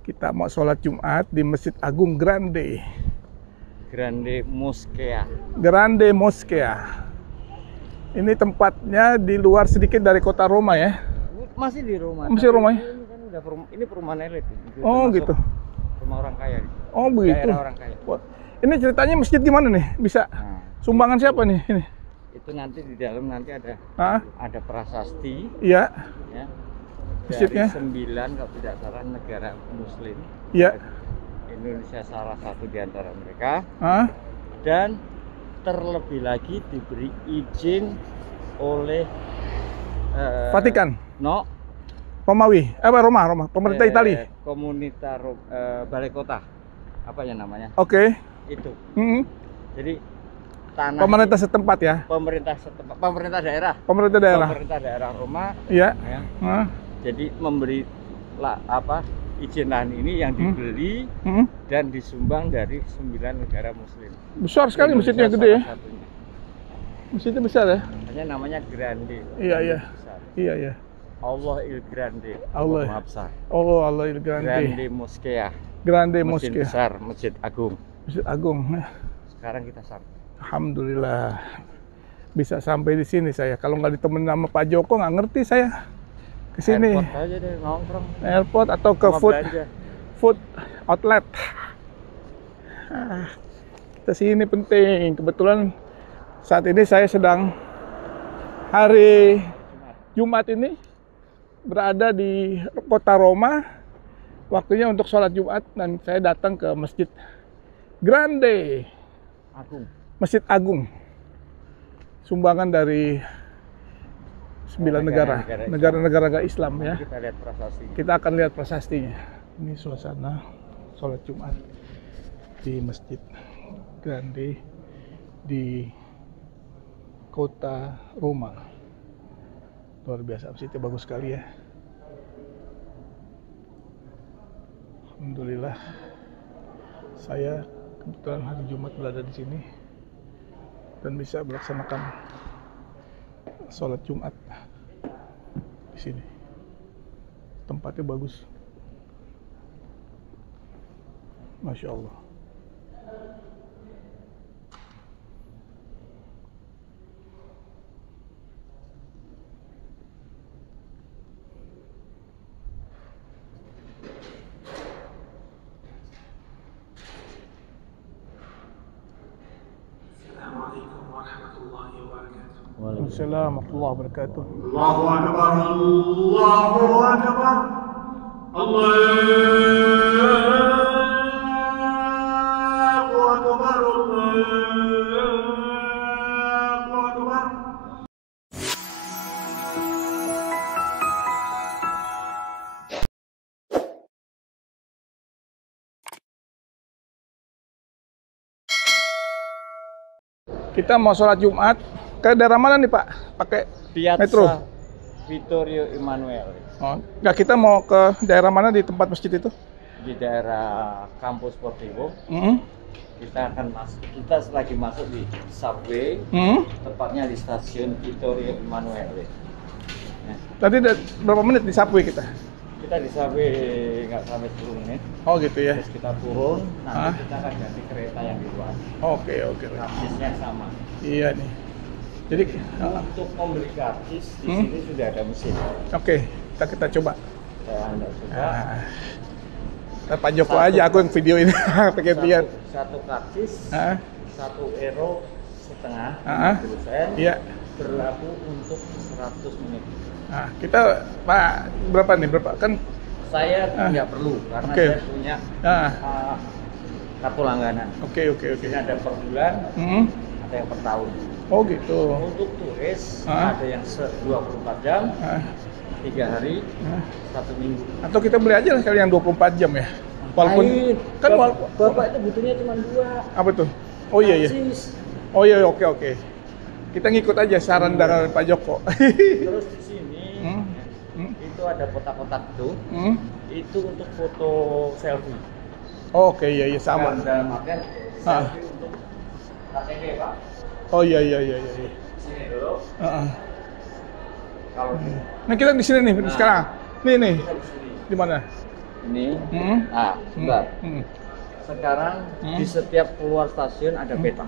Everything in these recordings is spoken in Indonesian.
Kita mau sholat Jumat di Masjid Agung Grande. Grande Moskea. Grande Moskea. Ini tempatnya di luar sedikit dari kota Roma ya. Masih di Roma. Masih Roma ya? Ini kan udah ini perumahan elit. Oh gitu. Rumah orang kaya. Oh begitu. Daerah orang kaya. Wah, ini ceritanya masjid gimana nih? Bisa sumbangan siapa nih ini? Itu nanti di dalam nanti ada prasasti. Iya. Ya. Masjidnya? Dari 9 kalau tidak salah negara Muslim. Iya. Indonesia salah satu di antara mereka. Dan terlebih lagi diberi izin oleh Vatikan. No. Romawi. Roma. Pemerintah Italia. Komunitas balai kota. Apa ya namanya? Oke. Itu. Jadi tanah pemerintah setempat ya. Pemerintah setempat. Pemerintah daerah. Pemerintah daerah. Pemerintah daerah Roma. Iya. Ya. Jadi memberi izin lahan ini yang dibeli dan disumbang dari 9 negara Muslim. Besar sekali masjidnya, gede ya. Masjidnya besar ya. Hanya namanya Grande. Iya. Allah il Grande. Allah. Maha besar. Oh, Allah il Grande. Grande Moskea. Grande Masjid Moskea. besar, Masjid Agung. Masjid Agung. Sekarang kita sampai. Alhamdulillah bisa sampai di sini saya. Kalau nggak ditemenin sama Pak Joko nggak ngerti saya ke sini. Airport aja deh, nongkrong. Airport atau ke food outlet. Kita sini penting. Kebetulan saat ini saya sedang hari Jumat ini berada di kota Roma. Waktunya untuk sholat Jumat dan saya datang ke Masjid Grande. Masjid Agung. Sumbangan dari 9 negara Islam ya. Kita lihat prasasti. Kita akan lihat prasastinya. Ini suasana sholat Jumat di Masjid Grande di kota Roma. Luar biasa, masjidnya bagus sekali ya. Alhamdulillah saya kebetulan hari Jumat berada di sini dan bisa melaksanakan sholat Jumat di sini. Tempatnya bagus, Masya Allah. Assalamualaikum warahmatullahi wabarakatuh. Allahu Akbar, Allahu Akbar, Allahu Akbar, Allahu Akbar. Kita mau sholat Jumat ke daerah mana nih Pak? Pakai metro? Vittorio Emanuele. Oh, nggak, kita mau ke daerah mana di tempat masjid itu? Di daerah Kampus Sportivo. Kita akan masuk. Kita lagi masuk di subway. Tepatnya di stasiun Vittorio Emanuele. Tadi berapa menit di subway kita? Kita di subway nggak sampai 10 menit. Oh gitu ya. Terus kita turun. Nanti kita akan ganti kereta yang di luar. Oke. Karcisnya sama. Iya nih. Jadi untuk membeli karcis di sini sudah ada mesin. Oke, kita coba. Anda coba. Pak Joko aja, aku yang video ini pakai biar. Satu karcis, 1,5 euro, iya. Berlaku untuk 100 menit. Nah, kita Pak berapa nih? Berapa kan? Saya nggak perlu karena saya punya kartu langganan. Oke. Ini ada per bulan, ada yang per tahun. Oh gitu. Untuk turis ada yang 24 jam, 3 hari, 1 minggu. Atau kita beli aja lah kali yang 24 jam ya. Walaupun kan Bapak itu butuhnya cuma 2. Apa tuh? Oh iya. Oh iya, oke. Kita ngikut aja saran dari Pak Joko. Terus di sini itu ada kotak-kotak tuh. Itu untuk foto selfie. Oh, oke, iya sama. Dalam artian selfie untuk KTP, Pak. Oh iya. Sini dulu. Kalau nah kita di sini nih sekarang. Nih. Di mana? ini. Nah, sebentar. Sekarang di setiap keluar stasiun ada peta.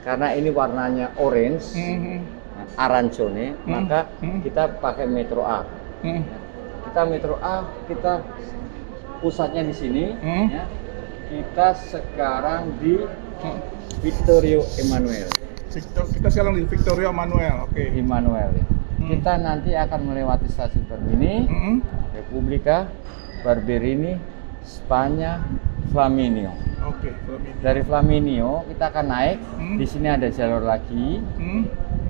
Karena ini warnanya orange, arancione, maka kita pakai Metro A. Kita Metro A, kita pusatnya di sini. Ya. Kita sekarang di Vittorio Emanuele. Kita sekarang di Vittorio Emanuele, oke. Emanuele. Kita nanti akan melewati stasiun Termini, Repubblica, Barberini, Spagna, Flaminio. Oke, Flaminio. Dari Flaminio kita akan naik. Di sini ada jalur lagi.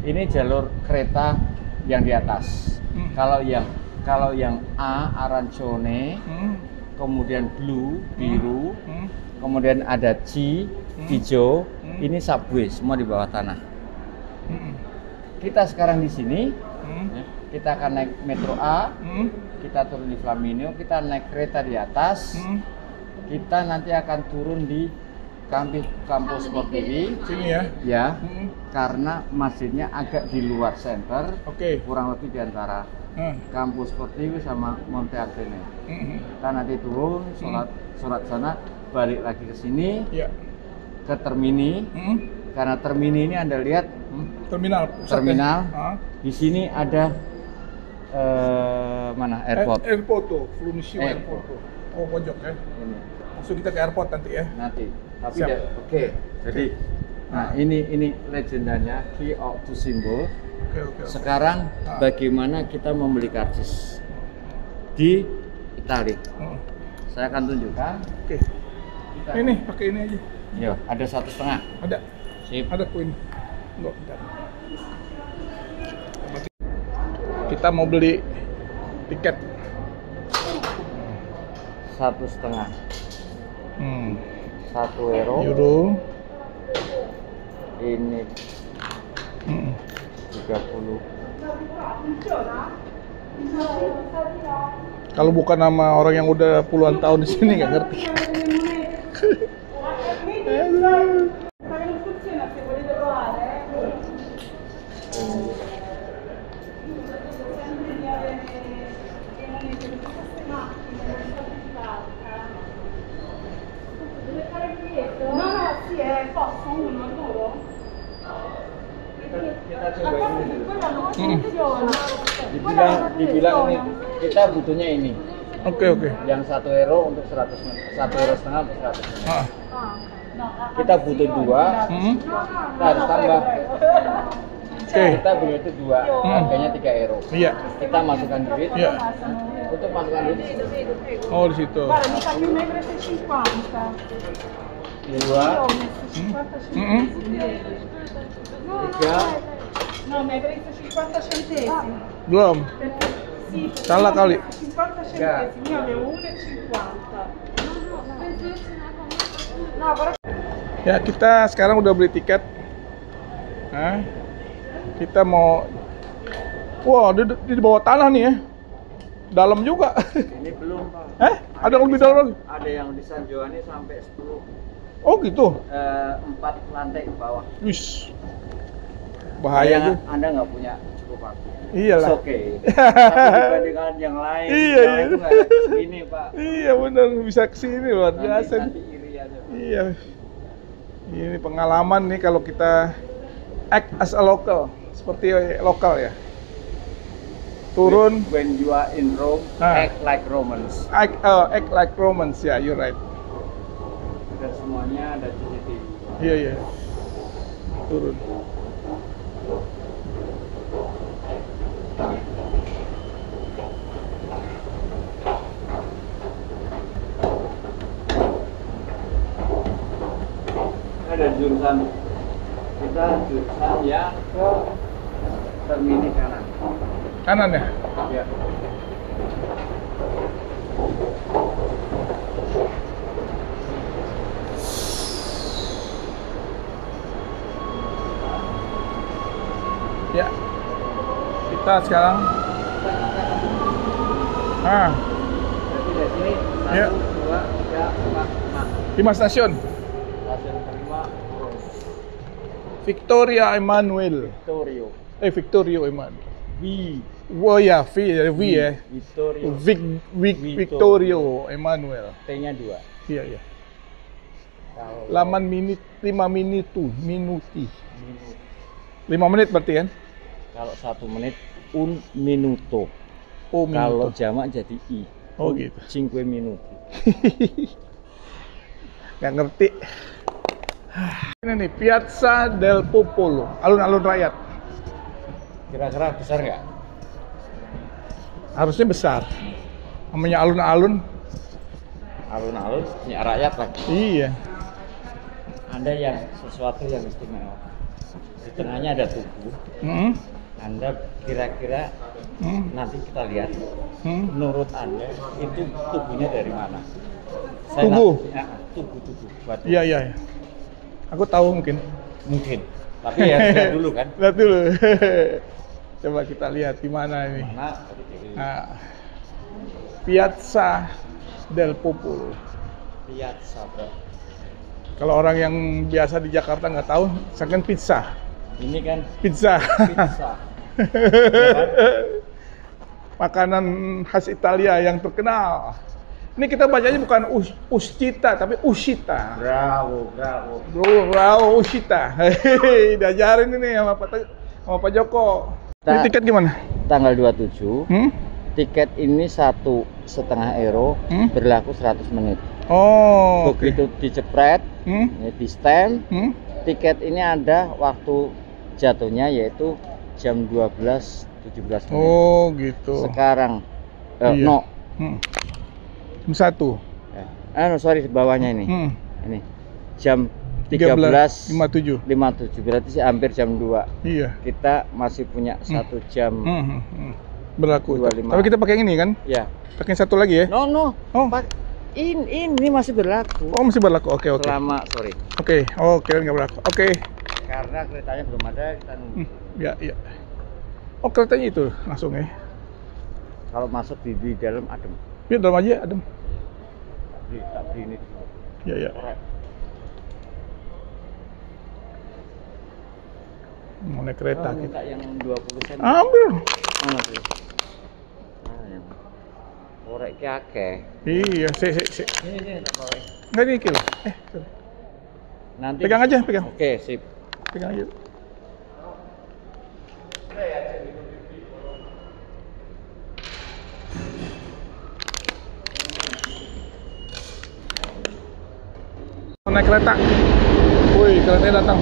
Ini jalur kereta yang di atas. Kalau yang A arancione, kemudian blue biru, kemudian ada C hijau. Ini subway, semua di bawah tanah. Kita sekarang di sini, kita akan naik Metro A, kita turun di Flaminio, kita naik kereta di atas, kita nanti akan turun di kampus Sportivi. Sini ya? Ya, karena masjidnya agak di luar center, kurang lebih di antara kampus Sportivi sama Monte Ardenne. Kita nanti turun, sholat sana, balik lagi ke sini. Ke Termini, karena Termini ini Anda lihat terminal. Di sini ada mana airport? Airporto, Fluminense Airporto. Oh, pojok ya. Ini. Langsung kita ke airport nanti ya. Nanti. Tapi jadi nah ini legendanya Key of Two Symbol. Sekarang bagaimana kita membeli karcis di Italia? Saya akan tunjukkan. Ini pakai ini aja. Yo, ada 1,5. Ada. Sip. Ada koin. Enggak, bentar. Kita mau beli tiket. 1,5. 1 euro. Ini 30. Kalau bukan nama orang yang udah puluhan tahun di sini nggak ngerti. Dibilang ini kita butuhnya ini. Oke. Yang 1 euro untuk 1 euro setengah untuk 100. Kita butuh 2. Kita harus tambah. Kita beli itu 2, harganya 3 euro. Iya. Kita masukkan duit. Iya. Untuk masukkan duit. Oh, di situ. 2. 3. No, mi hai preso 50 centesimi. Belum. Sì, Salah kali. 50 centesimi, io avevo 1,50. No, però... Ya, kita sekarang udah beli tiket. Nah, kita mau... Wah, di bawah tanah nih ya. Dalam juga. Ini belum, Pak. Ada yang lebih dalam lagi? Ada yang di San Giovanni sampai 10. Oh gitu? 4 lantai ke bawah. Wis. Bahaya tuh. Anda nggak punya cukup waktu. Iyalah. Oke. Tapi dibandingkan yang lain, Iya. itu nggak ada kesini, Pak. Iya benar, bisa kesini luar biasa. Nanti iri aja. Iya. Ini pengalaman nih kalau kita act as a local, seperti lokal ya. Turun. When you are in Rome, act like Romans. Act like Romans, ya, you're right. Dan semuanya ada CCTV. Iya. Turun. Ada jurusan yang ke Termini kanan. Kanan ya? Ya. Ya. Kita sekarang. Berarti dari sini 1, Ya. 2, 3, 4, 5. 5 stasiun. Stasiun kelima turun. Vittorio Emanuele. Vittorio. Vittorio Emanuele. Oh ya, V ya. Vittorio. Victorio Emmanuel. T-nya 2. Iya, iya. Kalau 5 minuti. 5 menit berarti kan? kalau 1 menit un minuto. Oh, Kalau minuto. jamak jadi i. Oh, gitu. 5 minuti. Nggak ngerti. Ini nih, Piazza del Popolo, alun-alun rakyat. Kira-kira besar nggak? Harusnya besar. Namanya alun-alun. Alun-alun punya rakyat lagi. Iya. Ada yang sesuatu yang istimewa. Di tengahnya ada tugu. Hmm. Anda kira-kira nanti kita lihat. Menurut Anda itu tubuhnya dari mana? Tugu? Tugu-tugu. Batu. Iya, iya. Aku tahu mungkin. Mungkin. Tapi ya lihat dulu kan. Lihat dulu. Coba kita lihat di mana ini. Mana dari kiri. Nah, Piazza del Popolo. Piazza, bro. Kalau orang yang biasa di Jakarta nggak tahu, misalkan pizza. Ini kan Pizza. pizza. Makanan khas Italia yang terkenal. Ini kita bacanya bukan uscita, tapi uscita. Bravo, bravo. Bravo, uscita. Hehehe, diajarin ini sama Pak Joko. Ini tiket gimana? Tanggal 27. Tiket ini 1,5 euro, berlaku 100 menit. Oh, Begitu dicepret, di stem, tiket ini ada waktu jatuhnya yaitu jam 12.17 menit. Oh, gitu. Sekarang, Iya. no. Jam 1. Sorry, di bawahnya ini. Ini jam 13.57. 13.57, berarti sih hampir jam 2. Iya. Kita masih punya 1 jam. Berlaku. 25. Tapi kita pakai yang ini kan? Ya. Pakai yang satu lagi ya? No. Oh. Ini masih berlaku. Oh, masih berlaku. Oke. Selama, sorry. Oke. Oh, kirain nggak berlaku. Oke. Karena keretanya belum ada, kita nunggu. Ya, iya. Oh, keretanya itu langsung ya. Kalau masuk di dalam adem. Iya, dalam aja adem. Tak beli ini. Iya, iya. Korek. Mau naik kereta kita. Minta yang 20 sen. Ambil. Mana tuh? Yang korek ki akeh. Iya, si. Ini tak korek. Enggak ini kilo. Sorry. Nanti Pegang aja, pegang. Oke, sip. Pegang aja. Mau naik kereta. Wih, keretanya datang.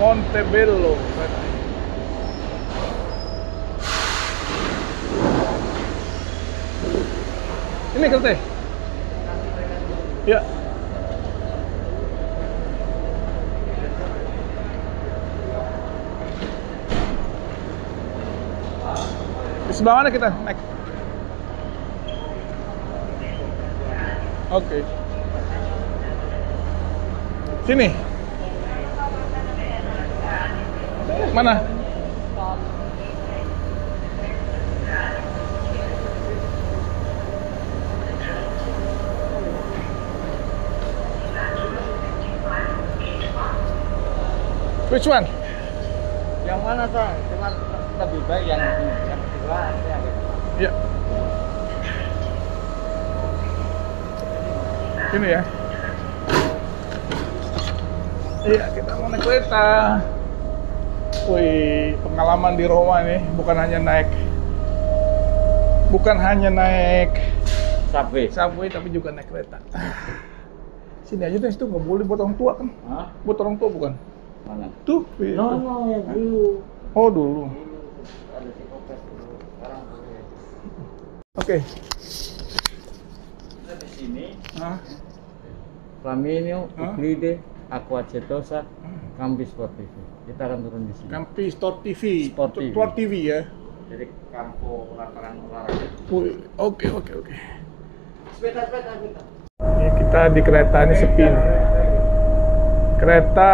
Montebello. Ini kereta. Ya. Di sebelah mana kita naik? Oke. Sini. Mana? Which one? Yang mana, Sa? Cuma lebih baik yang kedua ya. Ya. Ini ya. Iya, kita mau naik kereta. Wih, pengalaman di Roma nih, bukan hanya naik subway, tapi juga naik kereta. Sini aja deh, itu nggak boleh buat orang tua kan? Hah? Buat orang tua bukan? Mana? Tuh. No, yang dulu. Oh, dulu. Ada psikopat dulu. Sekarang boleh. Oke. Kita di sini. Flaminio, Euclide, Acquacetosa, Campi Sportivi. Kita akan turun di sini. Campi Sport TV. Sport TV. Sport TV ya. Jadi kampo lapangan olahraga. Wih, oke. Sepeda. Ini kita di kereta ini sepi nih. Kereta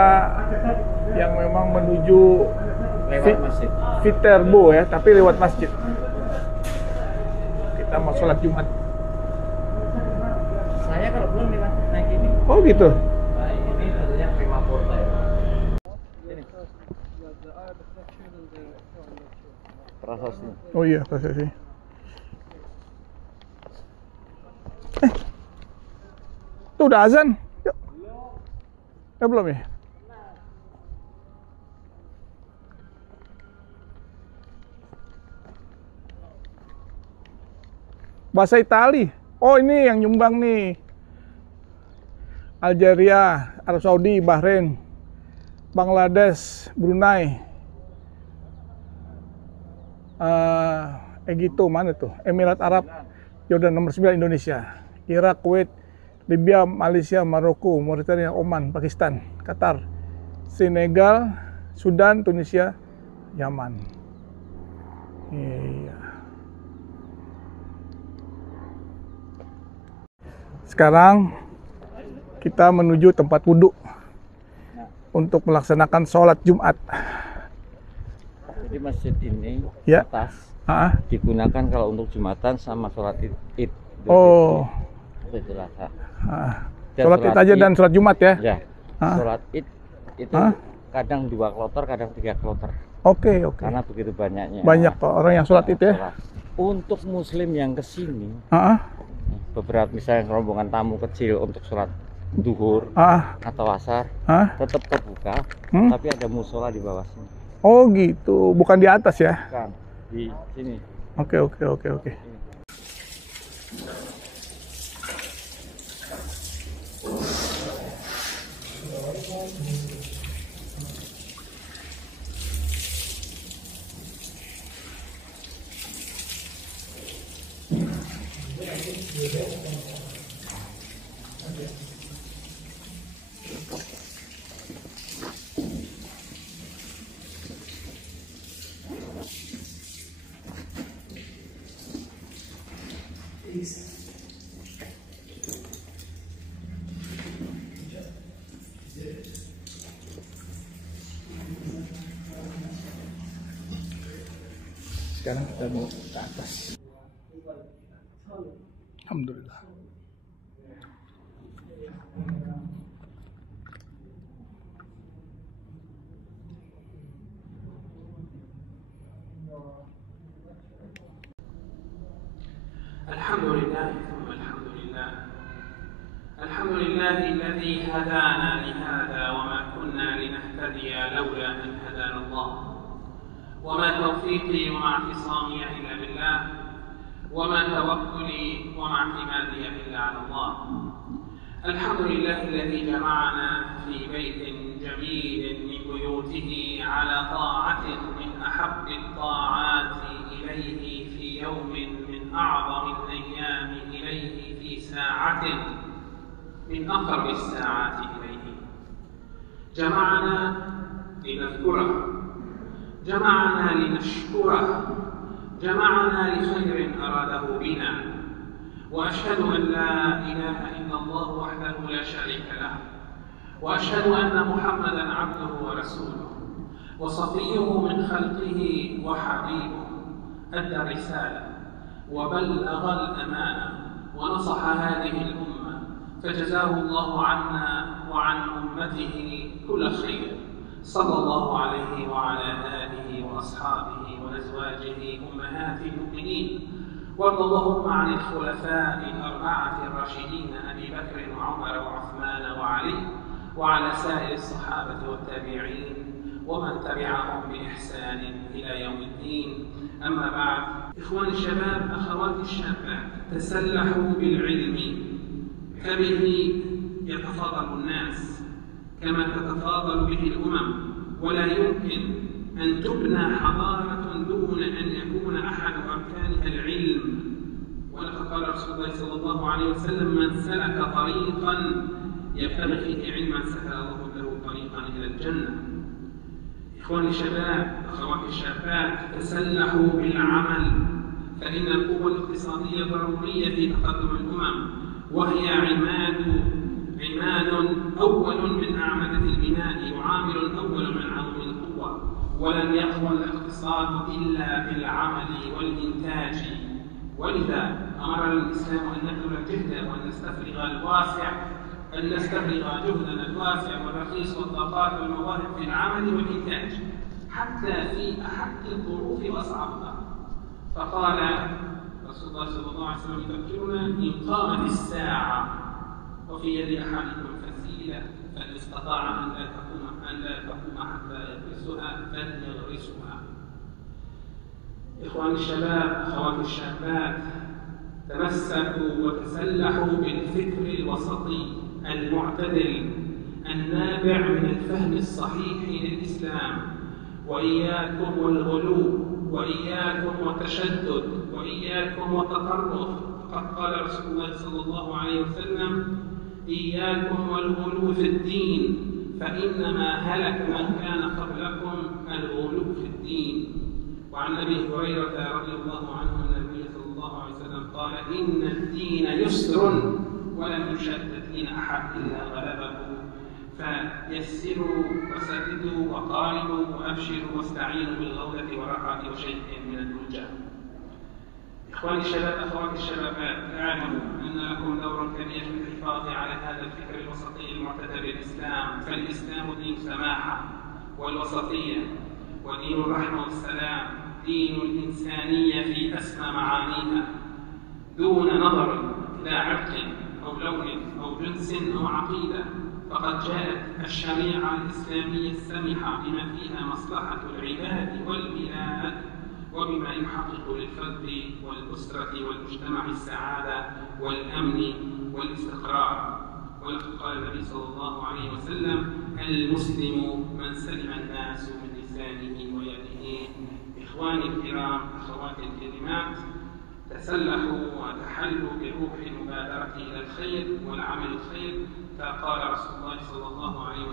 yang memang menuju Lewat masjid. Viterbo ya, tapi lewat masjid. Kita mau sholat Jumat. Saya kalau belum naik ini. Oh gitu. Nah, ini tentunya prima porta ya. Ini. Prasasti. Oh iya, prosesi. Itu udah azan. Yuk. Belum ya? Bahasa Itali. Oh, ini yang nyumbang nih. Algeria, Arab Saudi, Bahrain, Bangladesh, Brunei, Egipto, mana tuh? Emirat Arab, Jordan nomor 9 Indonesia, Irak, Kuwait, Libya, Malaysia, Maroko, Mauritania, Oman, Pakistan, Qatar, Senegal, Sudan, Tunisia, Yaman. Iya. Sekarang kita menuju tempat wudhu untuk melaksanakan sholat Jumat. Jadi masjid ini Ya. atas Digunakan kalau untuk Jumatan sama sholat id. Oh. Itulah. Sholat Id aja dan sholat Jumat ya? Ya. Sholat id itu kadang 2 kloter, kadang 3 kloter. Oke. Karena begitu banyaknya. Banyak Pak orang yang sholat Id ya? Sholat. Untuk muslim yang kesini, beberapa misalnya rombongan tamu kecil untuk sholat duhur atau asar, tetap terbuka, tapi ada musola di bawah sini. Oh gitu, bukan di atas ya? Bukan, di sini. Oke. Sekarang kita mau ke atas. Alhamdulillah. الحمد لله ثم الحمد لله. الحمد لله الذي هدانا لهذا وما كنا لنهتدي لولا أن هدانا الله. وما توفيقي وما اعتصامي إلا بالله. وما توكلي وما اعتمادي إلا على الله. الحمد لله الذي جمعنا في بيت جميل من بيوته على طاعة من أحب الطاعات إليه في يوم من أعظم الأيام إليه في ساعة من أقرب الساعات إليه. جمعنا لنذكره، جمعنا لنشكره، جمعنا لخير أراده بنا. وأشهد أن لا إله إلا الله وحده لا شريك له، وأشهد أن محمدًا عبده ورسوله وصفيه من خلقه وحبيبه، أدى الرسالة وبلغ الأمانة ونصح هذه الأمة، فجزاه الله عنا وعن أمته كل خير، صلى الله عليه وعلى آله وأصحابه وأزواجه أمهات المؤمنين. وارض اللهم عن الخلفاء الأربعة الراشدين أبي بكر وعمر وعثمان وعلي، وعلى سائر الصحابة والتابعين ومن تبعهم بإحسان إلى يوم الدين. أما بعد، إخواني الشباب، أخواتي الشابات، تسلحوا بالعلم فبه يتفاضل الناس كما تتفاضل به الأمم، ولا يمكن أن تبنى حضارة دون أن يكون أحد أركانها العلم. ولقد قال رسول الله صلى الله عليه وسلم: من سلك طريقا يبتغي فيه علما سهل الله له طريقا إلى الجنة. إخواني الشباب، أخواتي الشابات، تسلحوا بالعمل، فإن القوة الاقتصادية ضرورية في تقدم الأمم، وهي عماد أول من أعمدة البناء، وعامل أول من عوامل القوة. ولن يقوى الاقتصاد إلا بالعمل والإنتاج. ولذا أمرنا الإسلام أن نبذل الجهد وأن نستفرغ الواسع أن نستغرق جهدنا الواسع والرخيص والطاقات والمواهب في العمل والإنتاج حتى في أحد الظروف وأصعبها. فقال رسول الله صلى الله عليه وسلم يذكرنا: إن قامت الساعة وفي يد أحدكم فسيلة فإن استطاع أن لا تقوم حتى يغرسها فليغرسها. إخواني الشباب، أخواتي الشابات، تمسكوا وتسلحوا بالفكر الوسطي المعتدل النابع من الفهم الصحيح للإسلام، وإياكم والغلو، وإياكم والتشدد، وإياكم والتطرف. فقد قال رسول الله صلى الله عليه وسلم: إياكم والغلو في الدين فإنما هلك من كان قبلكم الغلو في الدين. وعن أبي هريرة رضي الله عنه أن النبي صلى الله عليه وسلم قال: إن الدين يسر ولم يشدد دين أحد إلا غلبه، فيسروا وسددوا وقاربوا وأبشروا واستعينوا بالغولة والرخاء وشيء من الدجى. إخواني الشباب، أخواتي الشبابات، اعلموا أن لكم دور كبير في الحفاظ على هذا الفكر الوسطي المعتدل بالإسلام، فالإسلام دين السماحة والوسطية، ودين الرحمة والسلام، دين الإنسانية في أسمى معانيها، دون نظر إلى عرق أو لون أو جنس أو عقيدة. فقد جاءت الشريعة الإسلامية السمحة بما فيها مصلحة العباد والبلاد، وبما يحقق للفرد والأسرة والمجتمع السعادة والأمن والاستقرار. ولقد قال النبي صلى الله عليه وسلم: المسلم من سلم الناس من لسانه ويده. إخواني الكرام، أخواتي الكريمات، تسلحوا وتحلوا بروح المبادرة إلى الخير والعمل الخير. فقال رسول الله صلى الله عليه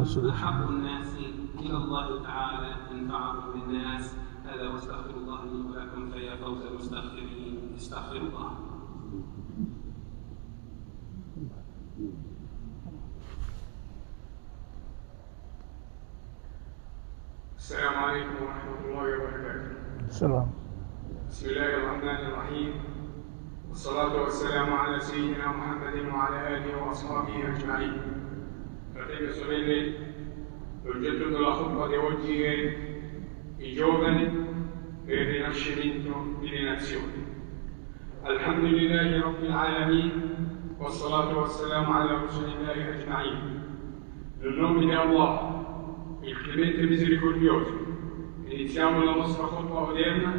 وسلم: أحب الناس إلى الله تعالى أنفعهم للناس. هذا واستغفر الله لي ولكم، فيا فوز المستغفرين. استغفر الله. السلام عليكم ورحمة الله وبركاته. السلام. بسم الله الرحمن الرحيم، والصلاة والسلام على سيدنا محمد وعلى آله وأصحابه أجمعين. Fratelli e sorelle, l'oggetto della khutbah di oggi è i giovani e il rinascimento delle nazioni. Alhamdulillahi Rabbil Alamin, wassalatu wassalamu ala Rasulillahi ajma'in. Nel nome di Allah, il clemente misericordioso, iniziamo la nostra khutbah odierna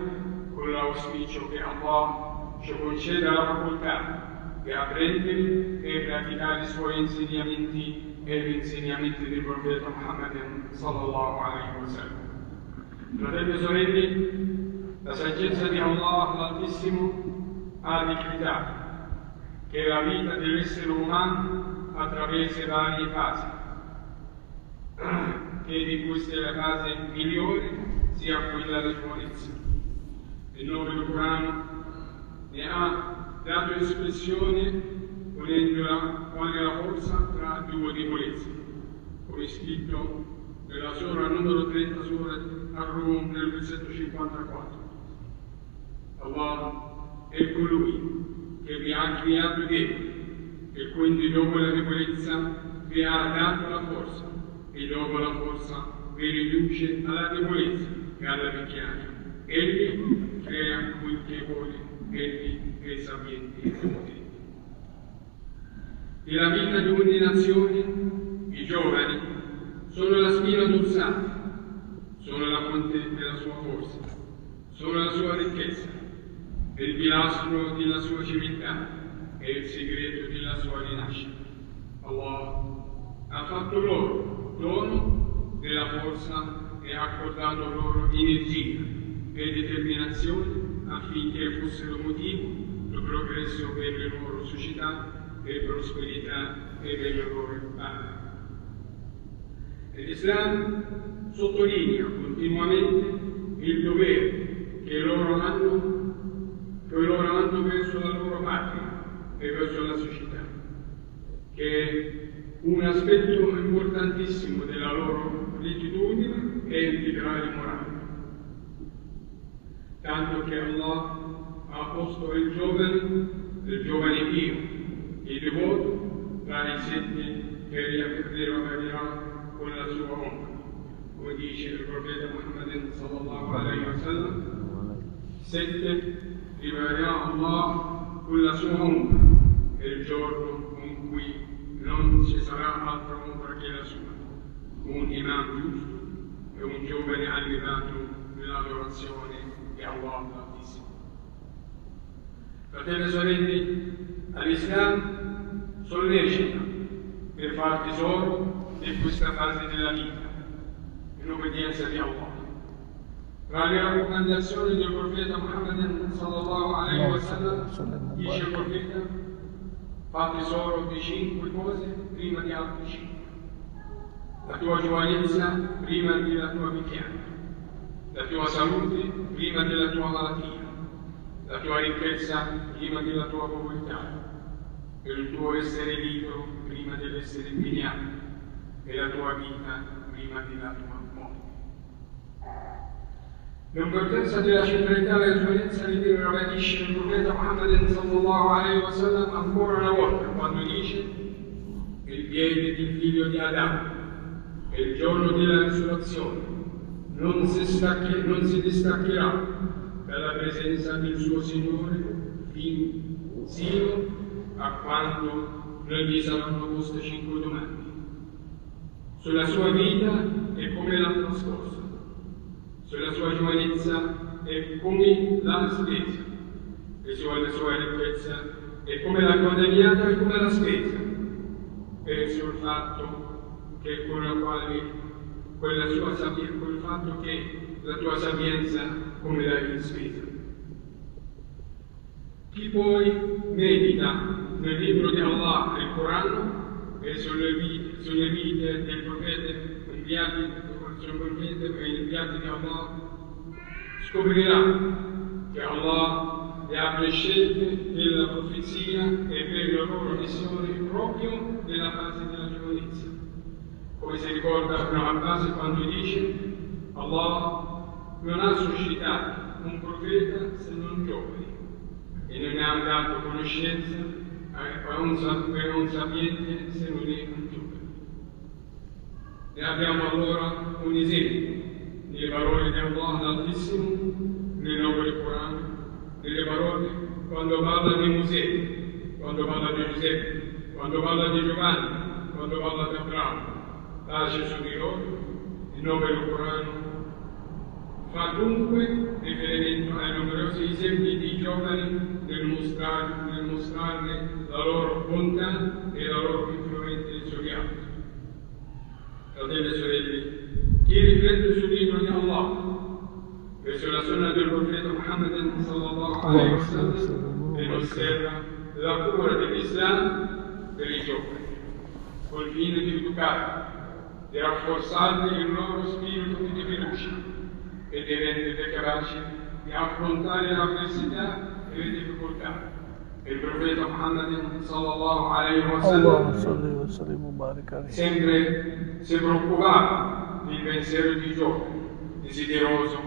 con l'auspicio che Allah ci conceda la facoltà di apprendere e praticare i suoi insegnamenti e gli insegnamenti del profeta Muhammad sallallahu alaihi wasallam. Fratelli e sorelle, la saggezza di Allah l'Altissimo ha decretato che la vita dell'essere umano attraversa varie fasi, che di queste la fase migliore sia quella della giovanezza. Il nome del Corano ne ha dato espressione unendola quale la forza tra due debolezze, come scritto nella sura numero 30, sura Ar-Rum nel versetto 54. Allah è colui che vi ha creato deboli e quindi dopo la debolezza vi ha dato la forza, e dopo la forza vi riduce alla debolezza e alla vecchiaia. Egli crea quel che vuole, egli è sapiente e potente. Nella vita di ogni nazione, i giovani sono la spina dorsale, sono la fonte della sua forza, sono la sua ricchezza, il pilastro della sua civiltà e il segreto della sua rinascita. Allah ha fatto loro dono della forza e ha accordato loro energia e determinazione affinché fossero motivo di progresso per le loro società, per prosperità e per le loro anime. L'Islam sottolinea continuamente il dovere che loro hanno verso la loro patria e verso la società, che è un aspetto importantissimo della loro rettitudine e integrale morale. Tanto che Allah ha posto il giovane pio, il devoto, tra i 7 che riaprirà con la sua ombra. Come dice il profeta Muhammad sallallahu alaihi wasallam, 7 riaprirà Allah con la sua ombra, è il giorno in cui non ci sarà altra ombra che la sua, un imam giusto e un giovane allenato nell'adorazione di Allah l'Altissimo. Fratelli e sorelle, all'Islam sollecita per far tesoro di questa fase della vita, in obbedienza di Allah. Tra le raccomandazioni del profeta Muhammad sallallahu alaihi wasallam, dice il profeta, fa tesoro di 5 cose prima di altre 5. La tua giovinezza prima della tua vecchiaia, la tua salute prima della tua malattia, la tua ricchezza prima della tua povertà, il tuo essere libero prima dell'essere impegnato e la tua vita prima della tua morte. L'importanza della centralità e della giovinezza ribadisce il profeta Muhammad sallallahu alaihi wasallam ancora una volta quando dice: il piede del figlio di Adamo e il giorno della risurrezione non si distaccherà dalla presenza del suo Signore sino a quando non gli saranno poste 5 domande sulla sua vita e come l'ha trascorsa, sulla sua giovinezza e come l'ha spesa, e sulla sua ricchezza e come l'ha guadagnata e come l'ha spesa, e sul fatto che quel fatto che la tua sapienza come l'hai spesa. Chi poi medita nel libro di Allah, il Corano, e sulle vite del profeta inviati di Allah, scoprirà che Allah le ha prescelte nella profezia e per la loro missione proprio nella fase della giovinezza. Come si ricorda Ibn Abbas quando dice: Allah non ha suscitato un profeta se non giovane e non ne ha dato conoscenza a un sapiente se non è un giovane. Ne abbiamo allora un esempio nelle parole di Allah l'Altissimo, nel nome Corano, nelle parole quando parla di Mosè, quando parla di Giuseppe, quando parla di Giovanni, quando parla di Abramo. Pace su di loro, il nome del Corano fa dunque riferimento ai numerosi esempi di giovani nel mostrarne la loro bontà e la loro influenza sugli altri. Fratelli e sorelle, chi riflette sul libro di Allah e sulla sunna del profeta Muhammad sallallahu alaihi wasallam e osserva la cura dell'Islam per i giovani, col fine di educarli, di rafforzarli il loro spirito di fiducia e di renderli capaci di affrontare l'avversità e le difficoltà. Il profeta Muhammad sallallahu alaihi wasallam sempre si preoccupava del pensiero di giovani, desideroso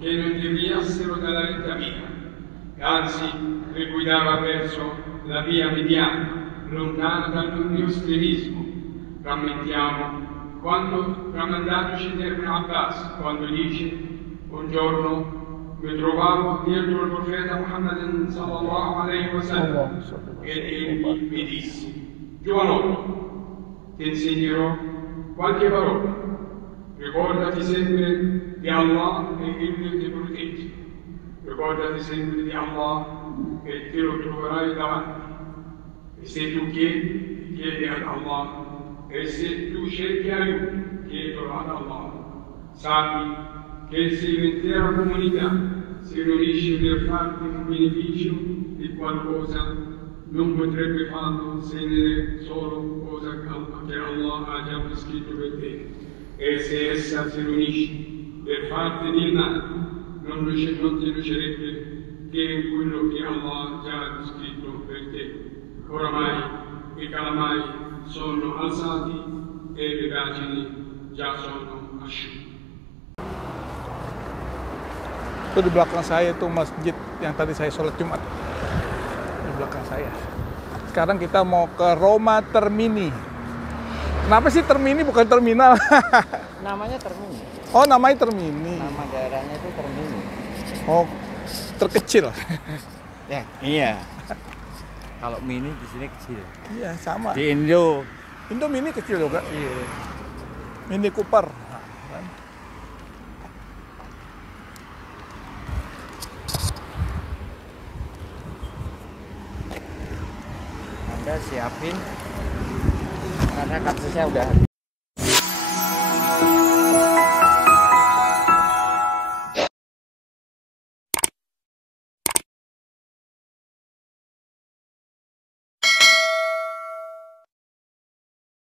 che non deviassero dalla retta via, e anzi li guidava verso la via mediana, lontana dall'ostremismo. Rammandatoci di Ibn Abbas quando dice: un giorno mi trovavo dietro il profeta Muhammad sallallahu alaihi wasallam ed egli mi disse: giovanotto, ti insegnerò qualche parola, ricordati sempre di Allah e Egli ti protegge, ricordati sempre di Allah e te lo troverai davanti, e se tu chiedi ad Allah, e se tu cerchi aiuto, chiedilo ad Allah. Sappi che se l'intera comunità si riunisce per farti un beneficio di qualcosa, non potrebbe farlo se ne è solo cosa che Allah ha già prescritto per te. E se essa si riunisce per farti del male, non ti riuscirebbe che in quello che Allah già ha prescritto per te. Oramai i calamai sono alzati e le pagine già sono asciutte. Itu di belakang saya itu masjid yang tadi saya sholat Jumat. Di belakang saya. Sekarang kita mau ke Roma Termini. Kenapa sih Termini bukan terminal? Namanya Termini. Oh, namanya Termini. Nama daerahnya itu Termini. Oh, terkecil. Ya, iya. Kalau mini di sini kecil. Iya, sama. Di Indo. Indo Mini kecil juga. Iya. Mini Cooper. Anda siapin karena kartusnya udah